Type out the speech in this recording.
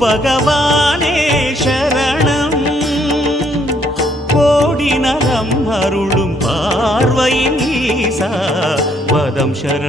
பகவானே சரணம் கோடி நலம் அருளும் பார்வையின் ஈசா பதம் சரணம்